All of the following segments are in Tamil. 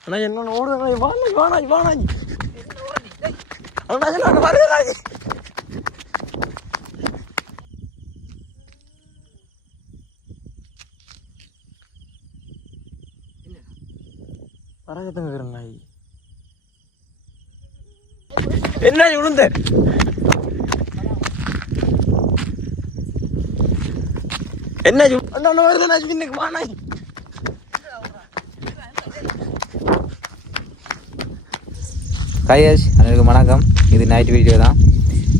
அண்ணா என்ன ஓடுங்க வாணாஜி வாணாஜி வாணாஜி அண்ணா என்ன வருது பறக்கத்துங்க இருக்கிற நாய் என்ன விழுந்த என்ன அண்ணா வருது நான் இன்னைக்கு வாணாய் கையாஷ் அனைவருக்கும் வணக்கம். இது நைட் வீடியோ தான்.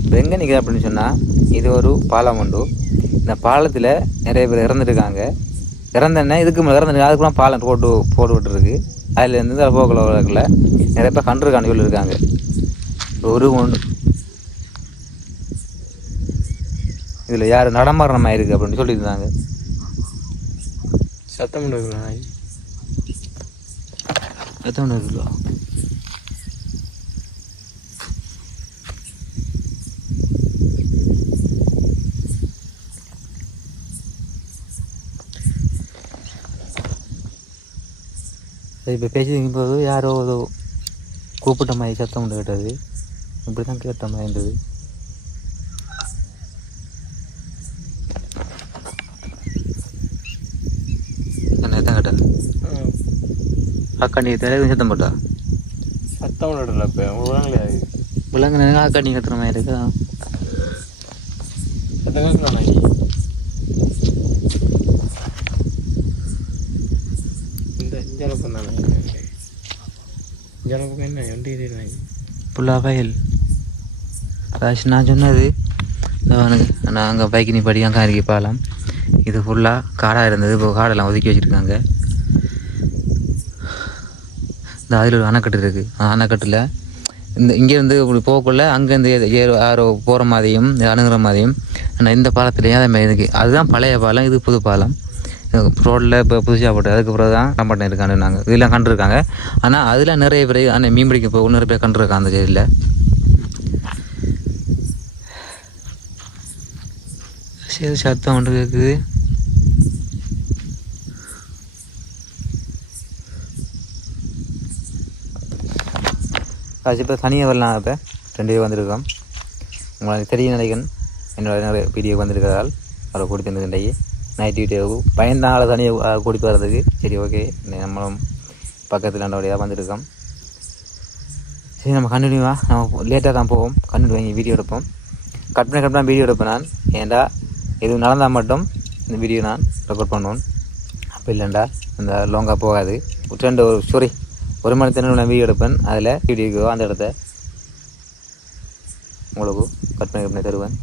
இப்போ எங்கே நிற்கிது அப்படின்னு சொன்னால் இது ஒரு பாலம் உண்டு. இந்த பாலத்தில் நிறைய பேர் இறந்துருக்காங்க. இறந்தோடனே இதுக்கு மேலே இறந்துருக்கு அதுக்குலாம் பாலம் போட்டு போட்டு விட்டுருக்கு அதில் இருந்து போகல உலகில் நிறைய பேர் கண்டிருக்காங்க இருக்காங்க. ஒரு ஒன்று இதில் யார் நடமாறணமாக இருக்குது அப்படின்னு சொல்லியிருந்தாங்க. சத்தம் பண்ணுற நாய் இருக்குதோ இப்போ பேசிக்கும் போது யாரோ ஏதோ கூப்பிட்ட மாதிரி சத்தம் உண்டு கேட்டது. இப்படி தான் கேட்ட மாதிரி இருந்தது. என்ன அக்கா நீ தெரியல சத்தம் போட்டா? சத்தம் விடல இப்போ விலங்கு நேரம் அக்கா நீ கத்துற மாதிரி இருக்குதா சத்தம் கேட்கலாம் நாய் இந்த ஜலப்பம் தான் நாய் ஜலப்பம் என்ன வண்டி புல்லா அதாச்சும் நான் சொன்னது. இதோ நான் அங்கே பைக் நீ படி இருக்கு பாலம் இது ஃபுல்லாக காடாக இருந்தது. இப்போ காடெல்லாம் ஒதுக்கி வச்சுருக்காங்க. இந்த அதில் ஒரு அணைக்கட்டு இருக்குது அணைக்கட்டில் இந்த இங்கேருந்து இப்படி போகக்குள்ள அங்கேருந்து ஏறோ யாரோ போகிற மாதிரியும் அணுகிற மாதிரியும் ஆனால் இந்த பாலத்துலேயும் அதே மாதிரி இருக்குது அதுதான் பழைய பாலம் இது புது பாலம். ரோட்டில் இப்போ புதுசாக போட்டு அதுக்கப்புறம் தான் கம்பெனி இருக்கான்னு நாங்கள் இதெல்லாம் கண்டிருக்காங்க. ஆனால் அதில் நிறைய பேர் ஆனால் மீன் பிடிக்க போக நிறைய பேர் கண்டிருக்காங்க அந்த சைடில் சரி சத்தம் ஒன்று கேட்குது அது இப்போ தனியாக வரலாம் இப்போ. ரெண்டு பேர் வந்திருக்கோம். உங்களுக்கு தெரியும் நினைக்கிறேன். என்னோட நிறைய வீடியோ வந்திருக்கிறதால் அவரை கூட்டிட்டு வந்து நைட் வீடியோவுக்கு பயந்த ஆளை தனியாக கூட்டிட்டு வர்றதுக்கு. சரி ஓகே நம்மளும் பக்கத்தில் நல்லபடியாக வந்துருக்கோம் சரி நம்ம கண்டினியூவா நம்ம லேட்டாக தான் போவோம். கண்டினியூ வாங்கி வீடியோ எடுப்போம். கட் பண்ணி கட் பண்ணி வீடியோ எடுப்பேன் நான். ஏன்டா? எதுவும் நடந்தால் மட்டும் இந்த வீடியோ நான் ரெக்கார்ட் பண்ணுவேன். அப்போ இல்லைண்டா அந்த லாங்காக போகாது. ரெண்டு ஒரு சாரி ஒரு மணி நேரம் நான் வீடியோ எடுப்பேன். அதில் வீடியோக்கு அந்த இடத்த. உங்களுக்கு கட் பண்ணி கட் பண்ணி தருவேன்.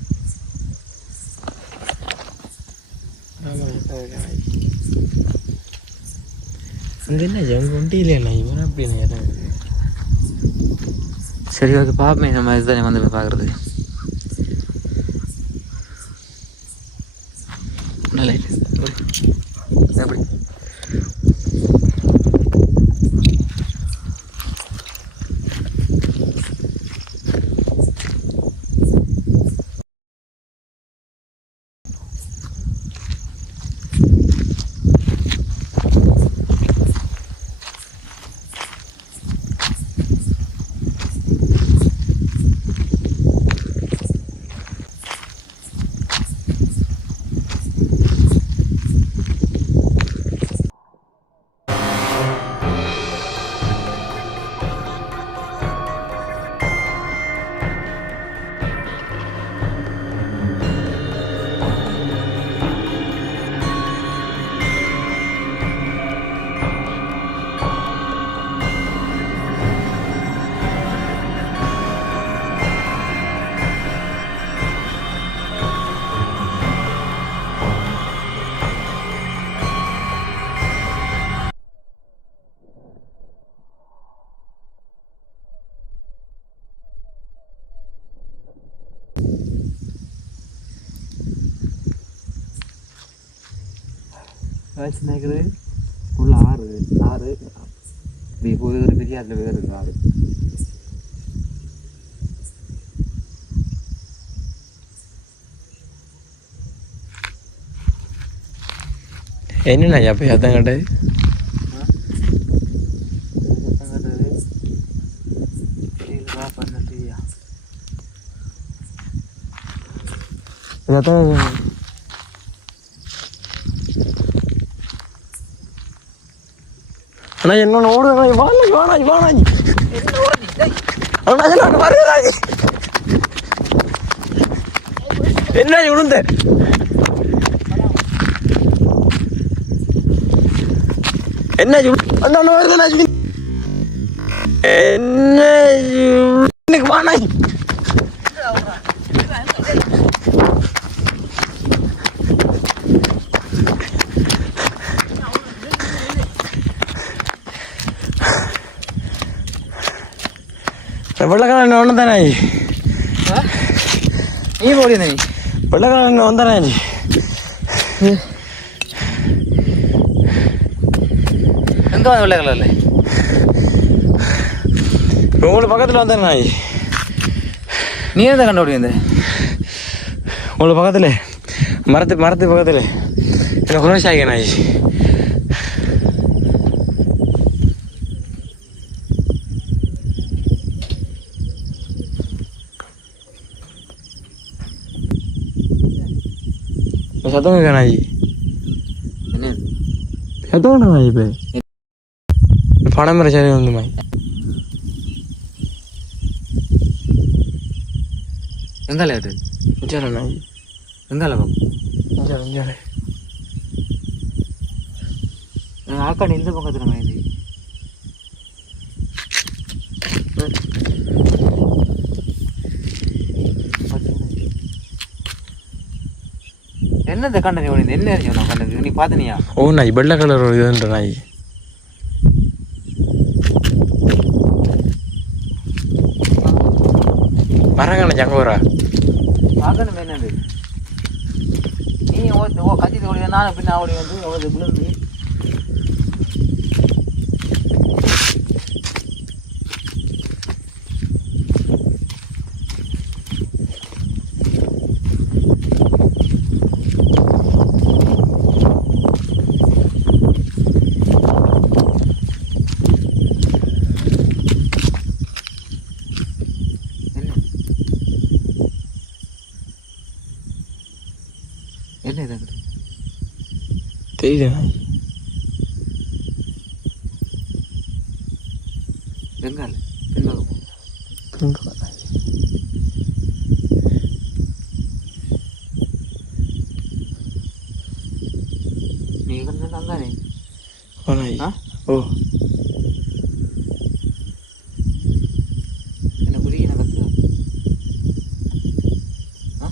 இது என்ன எங்க வண்டி இல்லையா இவன் அப்படி நேரம் சரி ஓகே பார்ப்போமே நம்ம இதுதானே வந்து போய் பார்க்குறது. காய்ச்சி நினைக்கிறது உள்ள ஆறு ஆறு இப்போது ஒரு பெரிய அதில் வேறு இருக்கு ஆறு என்னண்ணா அப்போ சத்தம் கட்டு சத்தம் அண்ணா என்னொன்று ஓடுங்க வாணாய் வாணாய் இவானா அண்ணா என்ன வருகிறாய் என்ன விழுந்த என்ன அண்ணா அண்ணா வருது என்ன நீ போடி நீ. வெள்ளக்காரன் வந்தானே. எங்கே வந்து வெள்ளை கலரில் உங்களுக்கு பக்கத்தில் வந்தேன். நாய் நீ எந்த கண்டுபிடி வந்த உங்களுக்கு பக்கத்தில். மரத்து மரத்து பக்கத்தில். என்ன குணசாகி நாய் சத்தம் கேட்க நாய் என்ன சத்தம் கேட்க நாய் இப்போ பணம் பிரச்சனை வந்து நாய் எங்கால அது இஞ்சால நாய் எங்கால பாப்போம் இஞ்சால இஞ்சால ஆக்காடு இந்த பக்கத்தில் என்னது நீ ஓடிந்து என்ன நான் கண்ணுக்கு நீ பார்த்தனியா ஓ நாய் வெள்ளை கலர் ஒரு இதுன்ற நாய். மரங்கண்ண ஜங்கோரா பார்க்கணும் என்னது? நீ ஓ ஓ கத்திட்டு ஓடி நானும் பின்ன ஓடி வந்து அவ்வளோ விழுந்து. தெரியுது நாய் வெங்கால பின்பக்கம் பிங்க நாய் நீ கிடந்தது அங்கானே ஓ நாய் ஆ? ஓ என்ன குடி என்ன கத்துதா ஆ?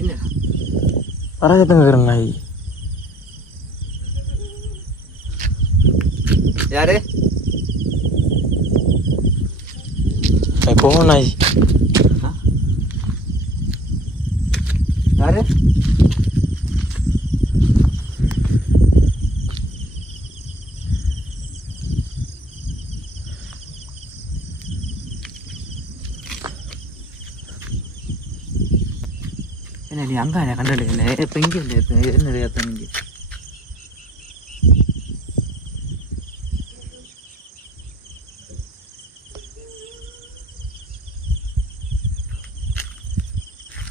என்னடா இருக்கிற நாய் யாரு போக நாய்? யாரு? என்ன நீ அங்க கண்டடு என்ன இப்ப இங்க இல்லை என்ன ஏத்தம் இங்க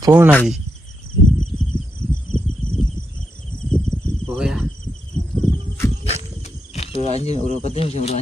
போ நாய் போயா ஒரு அஞ்சு ஒரு பத்து நிமிஷம் ஒரு